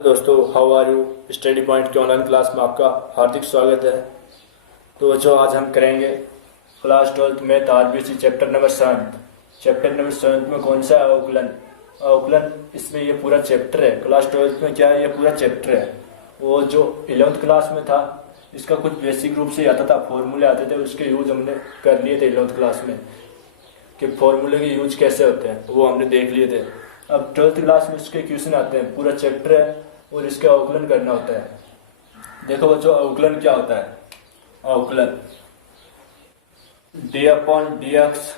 दोस्तों, how are you. Study point की online class में आपका हार्दिक स्वागत है। तो जो आज हम करेंगे class 12th math RBC chapter number 7 में कौन सा है? अवकलन। अवकलन इसमें ये पूरा चैप्टर है। क्लास 12th में क्या है? ये पूरा चैप्टर है। वो जो 11th क्लास में था, इसका कुछ बेसिक रूप से आता था, फॉर्मूले आते थे, उसके यूज हमने कर लिए थे 11th क्लास में कि फॉर्मूले के यूज कैसे होते हैं, वो हमने देख लिए थे। अब 12th क्लास में इसके क्वेश्चन आते हैं, पूरा चैप्टर है और इसका अवकलन करना होता है। देखो बच्चों, अवकलन क्या होता है? अवकलन डी अपॉन डी एक्स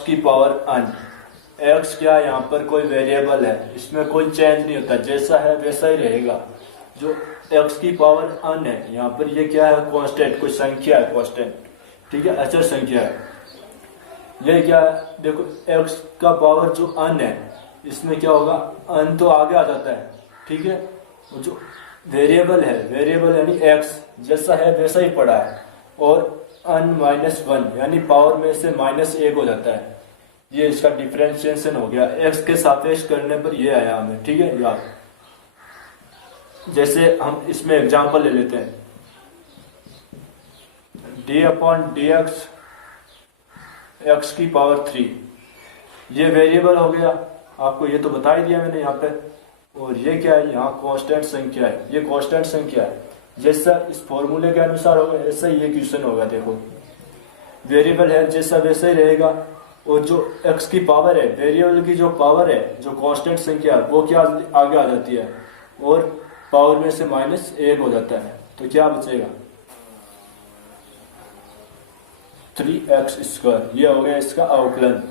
की पावर n। एक्स क्या है? यहाँ पर कोई वेरिएबल है, इसमें कोई चेंज नहीं होता, जैसा है वैसा ही रहेगा। जो एक्स की पावर n है, यहाँ पर ये क्या है? कांस्टेंट, कोई संख्या है, कांस्टेंट, ठीक है, अचर संख्या है। ये क्या है? देखो, x का पावर जो n है, इसमें क्या होगा? n तो आगे आ जाता है, ठीक है। जो वेरिएबल है, वेरिएबल यानी x जैसा है वैसा ही पड़ा है, और n-1 यानी पावर में से -1 हो जाता है। ये इसका डिफरेंशिएशन हो गया, x के सापेक्ष करने पर ये आया हमें, ठीक है यार। जैसे हम इसमें एग्जांपल ले लेते हैं, डी अपॉन डी एक्स की पावर 3। ये वेरिएबल हो गया, आपको ये तो बता ही दिया मैंने यहाँ पे। और ये क्या है? यहाँ कांस्टेंट संख्या है, ये कांस्टेंट संख्या है। जैसा इस फॉर्मूले के अनुसार होगा ऐसा ही ये क्वेश्चन होगा। देखो, वेरिएबल है, जैसा वैसा ही रहेगा। और जो x की पावर है, वेरिएबल की जो पावर है, जो कांस्टेंट संख्या है, वो क्या आगे आ जाती है और पावर में से -1 हो जाता है। तो क्या बचेगा? 3x²। ये हो गया इसका अवकलन।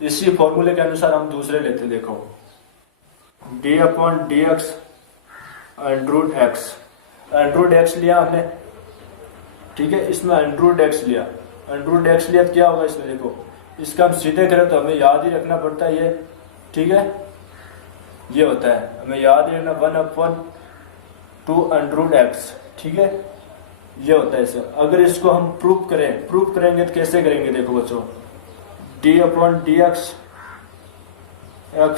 इसी फॉर्मूले के अनुसार हम दूसरे लेते हैं। देखो, d upon d x under root x लिया हमने, ठीक है। इसमें अंडरूट एक्स लिया तो क्या होगा इसमें? देखो, इसका हम सीधे करें तो हमें याद ही रखना पड़ता है ये, ठीक है। ये होता है, हमें याद ही रखना 1/2 अंडरूट एक्स, ठीक है। ये होता है इसे। अगर इसको हम प्रूफ करेंगे तो कैसे करेंगे? देखो बच्चों, डी अपॉन डी एक्स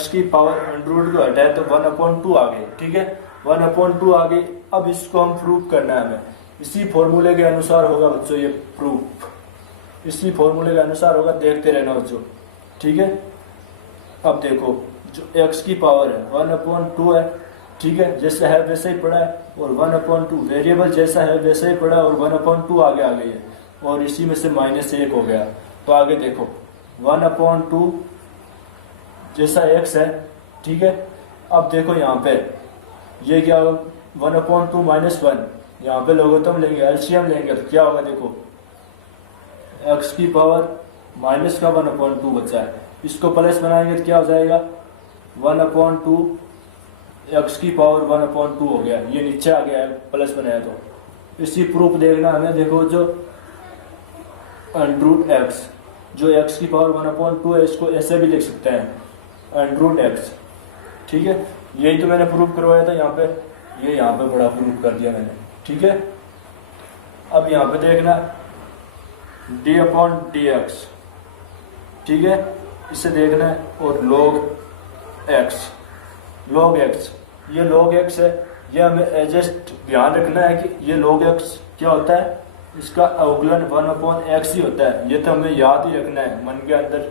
की पावर अंडरूट को हटाए तो 1/2 आ गई, ठीक है। 1/2 आ गई। अब इसको हम प्रूफ करना है हमें। इसी फॉर्मूले के अनुसार होगा बच्चों ये प्रूफ, इसी फॉर्मूले के अनुसार होगा, देखते रहना बच्चों, ठीक है। अब देखो, जो एक्स की पावर है 1/2 है, ठीक है, जैसा है वैसे ही पड़ा है। और 1/2 वेरिएबल जैसा है वैसे ही पड़ा है, और 1/2 आगे आ गई है, और इसी में से -1 हो गया। तो आगे देखो, 1/2 जैसा x है, ठीक है। अब देखो यहाँ पे ये क्या होगा? 1/2 -1, यहाँ पे लोगोतम लेंगे, एलसीएम लेंगे तो क्या होगा? देखो, x की पावर माइनस का 1/2 बचा है, इसको प्लस बनाएंगे तो क्या हो जाएगा? 1/2 x की पावर 1/2 हो गया। ये नीचे आ गया है, प्लस बनाया तो। इसी प्रूफ देखना हमें। देखो, जो अंडरूट एक्स, जो x की पावर 1/2 है, इसको ऐसे भी लिख सकते हैं, अंडरूट एक्स, ठीक है। यही तो मैंने प्रूफ करवाया था यहाँ पे, ये यहाँ पे बड़ा प्रूफ कर दिया मैंने, ठीक है। अब यहाँ पे देखना डी अपॉन डी एक्स, ठीक है, इसे देखना है। और log x, ये log x है। ये हमें एडजस्ट ध्यान रखना है कि ये log x क्या होता है? इसका अवकलन 1/x ही होता है। ये तो हमें याद ही रखना है, मन के अंदर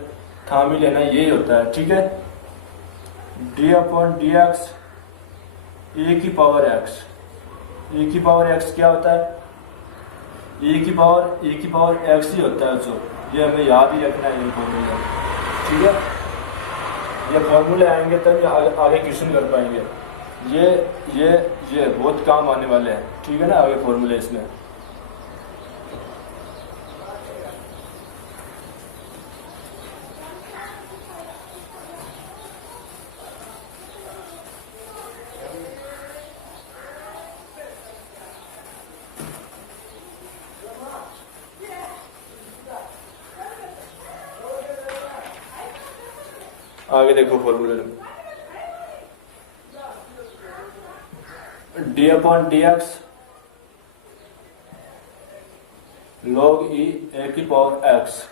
थाम ही लेना, यही होता है, ठीक है। डी अपॉन डी एक्स ए की पावर एक्स क्या होता है? ए की पावर एक्स ही होता है। जो ये हमें याद ही रखना है, ये फॉर्मूला, ठीक है। ये फॉर्मूले आएंगे तब आगे क्वेश्चन कर पाएंगे। ये बहुत काम आने वाले हैं, ठीक है ना, आगे फॉर्मूले इसमें। आगे देखो फॉर्मूले में, d upon d x log e a की पावर x।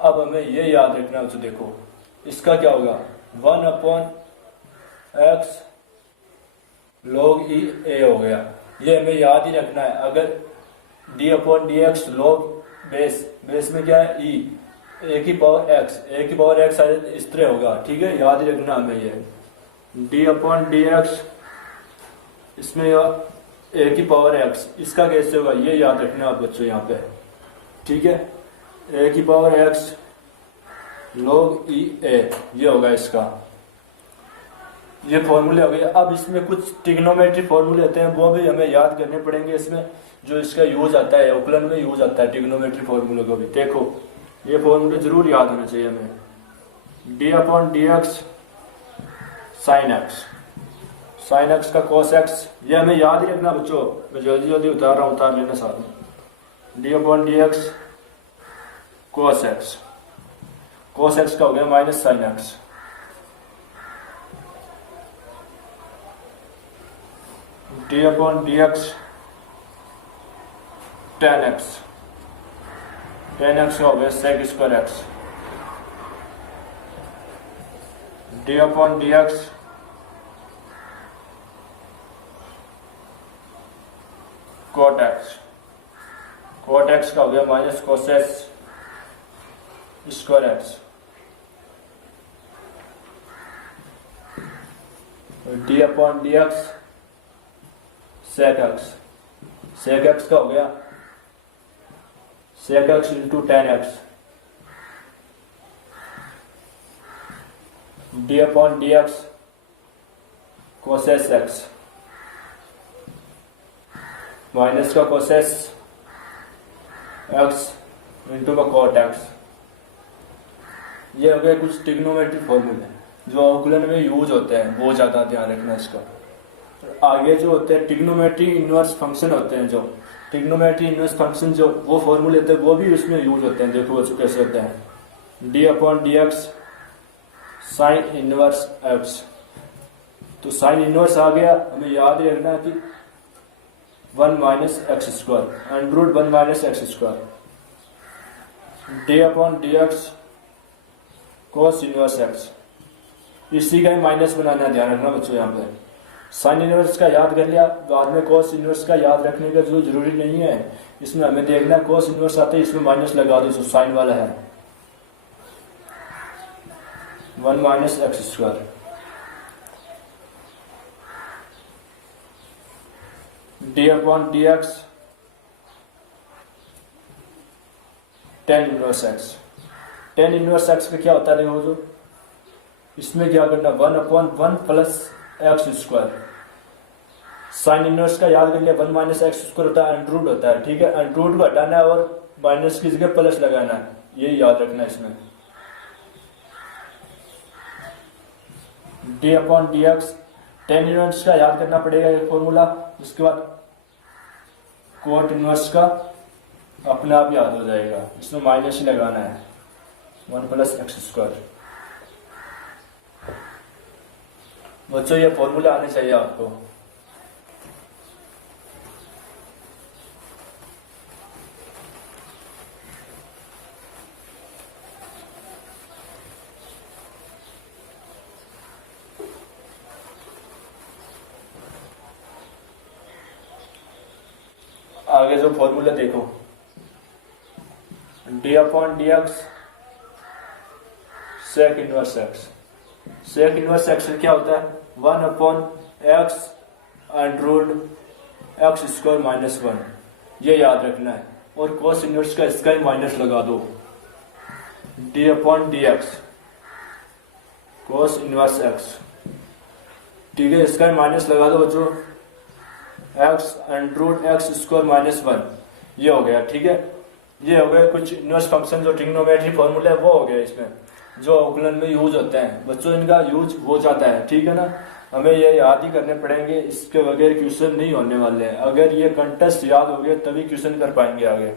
अब हमें ये याद रखना है। तो देखो, इसका क्या होगा? 1/, एक्स log ई ए हो गया। ये हमें याद ही रखना है। अगर D upon d x log base में क्या है ई, ए की पावर एक्स इस तरह होगा, ठीक है, याद ही रखना हमें ये डी अपॉन डी एक्स, इसमें ए की पावर एक्स, इसका कैसे होगा ये याद रखना आप बच्चों यहाँ पे, ठीक है। ए की पावर एक्स log ई ए, ये होगा इसका, ये फॉर्मूले हो गए। अब इसमें कुछ ट्रिग्नोमेट्री फॉर्मूले होते हैं, वो भी हमें याद करने पड़ेंगे इसमें, जो इसका यूज आता है उकलन में यूज आता है ट्रिग्नोमेट्री फॉर्मूले को भी। देखो ये फॉर्मूले जरूर याद होना चाहिए हमें। D upon d x sine x का कॉस एक्स, ये हमें याद ही रखना बच्चों, मैं जल्दी जल्दी उतार रहा हूँ, उतार लेना साथ में। D upon d x cos x का हो गया minus sine x. D upon d x tan x का हो गया sec square x. D upon d x cot x का हो गया minus cosec square x. D upon d x sec x का हो गया sec x into tan x. D upon d x cosec x, minus का cosec x into का cot x. ये हो गए कुछ ट्रिग्नोमेट्री फॉर्मूले जो अवकलन में यूज होते हैं, वो ज्यादा ध्यान रखना इसका। आगे जो होते हैं ट्रिग्नोमेट्री इनवर्स फंक्शन होते हैं, जो ट्रिग्नोमेट्री इनवर्स फंक्शन जो वो फॉर्मूले होते हैं वो भी उसमें यूज होते हैं। देखो बच्चों कैसे होते हैं। D upon d x sine inverse x, तो साइन इनवर्स आ गया, हमें याद ही रखना है कि 1 minus x square, under root 1 minus x square. D upon d x cos inverse x, इसी का ही माइनस बनाना, ध्यान रखना बच्चों यहाँ पे। साइन इनवर्स का याद कर लिया, बाद में कॉस इनवर्स का याद रखने का जो जरूरी नहीं है, इसमें हमें देखना कॉस इनवर्स आते है इसमें माइनस लगा दो, साइन वाला है 1 minus x square. D upon d x tan inverse x. Tan inverse x का क्या होता है देखो, जो इसमें क्या करना 1 upon 1 plus x square. Sine inverse का याद कर लिया 1 माइनस एक्स स्क्वायर होता है, अंडर रूट होता है, ठीक है। अंडर रूट को हटाना है और माइनस की जगह प्लस लगाना है, ये याद रखना है इसमें। D upon d x tan inverse का याद करना पड़ेगा एक फॉर्मूला, उसके बाद कोट इनवर्स का अपने आप याद हो जाएगा, इसमें माइनस ही लगाना है 1 प्लस एक्स स्क्वायर। बच्चों ये फॉर्मूला आने चाहिए आपको। आगे जो फॉर्मूला देखो, d upon d x sec inverse x. Sec inverse x क्या होता है 1 upon x under root x square minus 1, ये याद रखना है। और कोस इनवर्स का इसका ही माइनस लगा दो, d upon d x cos inverse x, ठीक है, इसका ही माइनस लगा दो बच्चों, x under root x square minus 1, ये हो गया, ठीक है। ये हो गए कुछ इनवर्स फंक्शन जो ट्रिग्नोमेट्री फॉर्मूले है, वो हो गया इसमें जो अवकलन में यूज होते हैं बच्चों, इनका यूज हो जाता है, ठीक है ना। हमें ये याद ही करने पड़ेंगे, इसके बगैर क्वेश्चन नहीं होने वाले हैं। अगर ये कंटेस्ट याद हो गए तभी क्वेश्चन कर पाएंगे आगे।